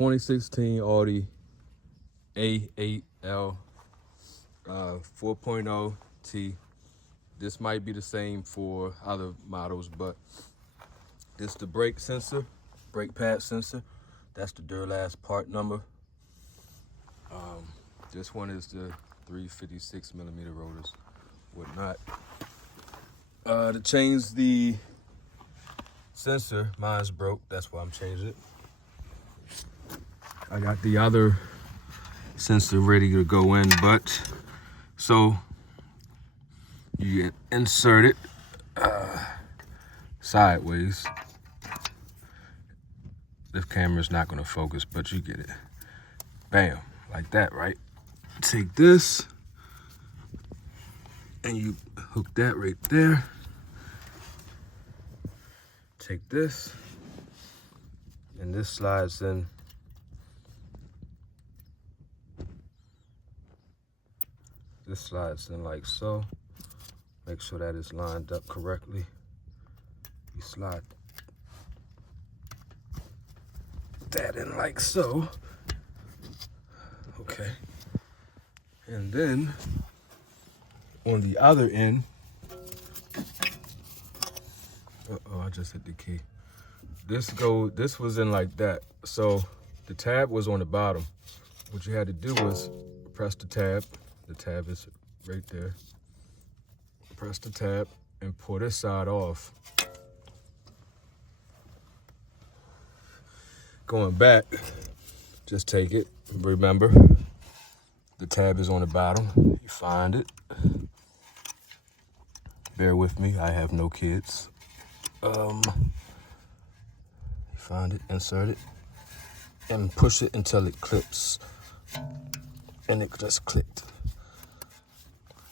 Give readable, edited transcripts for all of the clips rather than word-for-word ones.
2016 Audi A8L 4.0 T. This might be the same for other models, but this the brake sensor, brake pad sensor. That's the Duralast part number. This one is the 356 millimeter rotors, whatnot. To change the sensor, mine's broke. That's why I'm changing it. I got the other sensor ready to go in, but so you insert it sideways. This camera's not gonna focus, but you get it. Bam, like that, right? Take this and you hook that right there. Take this and this slides in. This slides in like so. Make sure that is lined up correctly. You slide that in like so. Okay. And then on the other end, I just hit the key. This was in like that. So the tab was on the bottom. What you had to do was press the tab. The tab is right there. Press the tab and pull this side off. Going back, just take it. Remember, the tab is on the bottom. You find it. Bear with me, I have no kids. You find it, insert it, and push it until it clips. And it just clicked.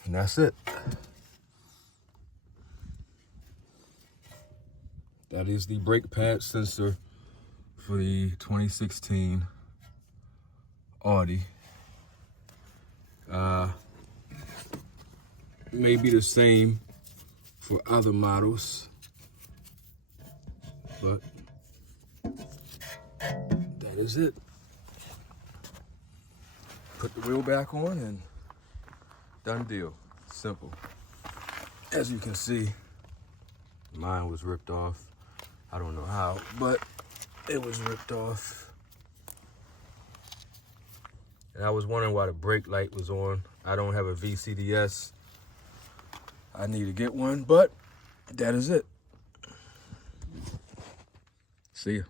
And that's it. That is the brake pad sensor for the 2016 Audi. May be the same for other models, but that is it. Put the wheel back on and done deal. Simple. As you can see, mine was ripped off. I don't know how, but it was ripped off. And I was wondering why the brake light was on. I don't have a VCDS. I need to get one, but that is it. See ya.